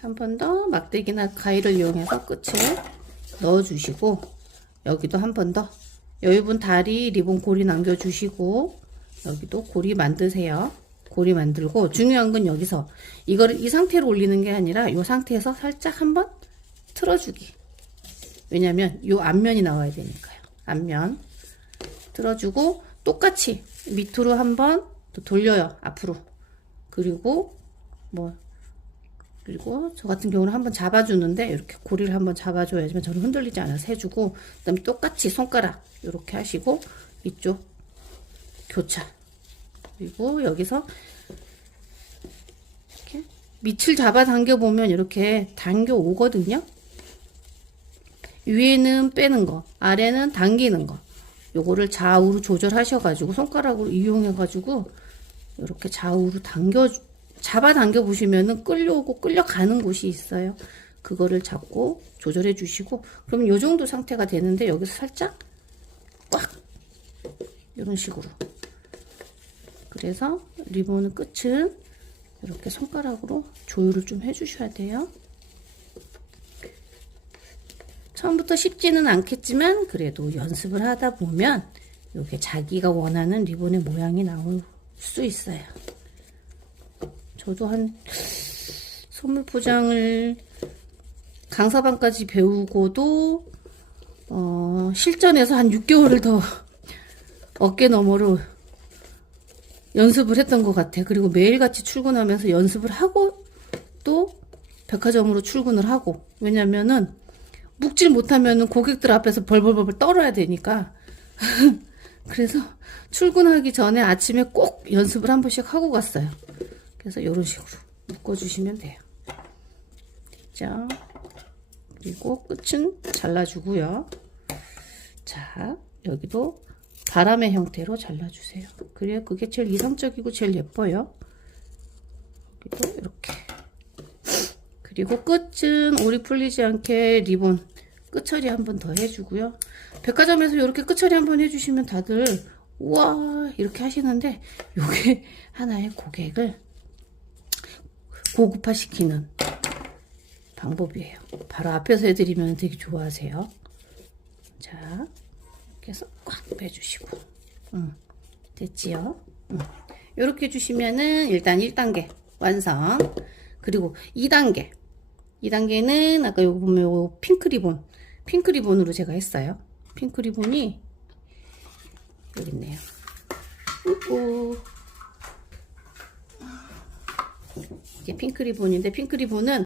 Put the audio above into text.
한 번 더 막대기나 가위를 이용해서 끝에 넣어주시고 여기도 한 번 더 여유분 다리 리본 고리 남겨주시고 여기도 고리 만드세요. 고리 만들고 중요한 건 여기서 이거를 이 상태로 올리는 게 아니라 이 상태에서 살짝 한번 틀어주기. 왜냐면 이 앞면이 나와야 되니까요. 앞면 틀어주고 똑같이 밑으로 한번 또 돌려요. 앞으로. 그리고 뭐 그리고 저 같은 경우는 한번 잡아주는데 이렇게 고리를 한번 잡아줘야지만 저는 흔들리지 않아서 해주고 그다음에 똑같이 손가락 이렇게 하시고 이쪽 교차 그리고 여기서 이렇게 밑을 잡아 당겨 보면 이렇게 당겨 오거든요. 위에는 빼는 거, 아래는 당기는 거. 요거를 좌우로 조절하셔가지고 손가락으로 이용해가지고 이렇게 좌우로 당겨 잡아 당겨 보시면은 끌려오고 끌려가는 곳이 있어요. 그거를 잡고 조절해 주시고 그럼 요 정도 상태가 되는데 여기서 살짝 꽉 이런 식으로 그래서 리본의 끝은 이렇게 손가락으로 조율을 좀 해주셔야 돼요. 처음부터 쉽지는 않겠지만 그래도 연습을 하다 보면 이게 자기가 원하는 리본의 모양이 나올 수 있어요. 저도 한 선물 포장을 강사반까지 배우고도 어, 실전에서 한 6개월을 더 어깨 너머로 연습을 했던 것 같아. 그리고 매일같이 출근하면서 연습을 하고 또 백화점으로 출근을 하고 왜냐면은 묵질 못하면은 고객들 앞에서 벌벌벌 떨어야 되니까 그래서 출근하기 전에 아침에 꼭 연습을 한 번씩 하고 갔어요. 그래서 이런 식으로 묶어주시면 돼요. 됐죠? 그리고 끝은 잘라주고요. 자, 여기도 바람의 형태로 잘라주세요. 그래야 그게 제일 이상적이고 제일 예뻐요. 여기도 이렇게. 그리고 끝은 오리 풀리지 않게 리본 끝처리 한 번 더 해주고요. 백화점에서 이렇게 끝처리 한 번 해주시면 다들 우와 이렇게 하시는데 이게 하나의 고객을 고급화시키는 방법이에요. 바로 앞에서 해드리면 되게 좋아하세요. 자, 이렇게 해서 꽉 빼주시고, 응, 됐지요? 응. 이렇게 해주시면은 일단 1단계 완성. 그리고 2단계. 2단계는 아까 요거 보면 요 핑크 리본. 핑크 리본으로 제가 했어요. 핑크 리본이 여기 있네요. 오 이게 핑크 리본인데 핑크 리본은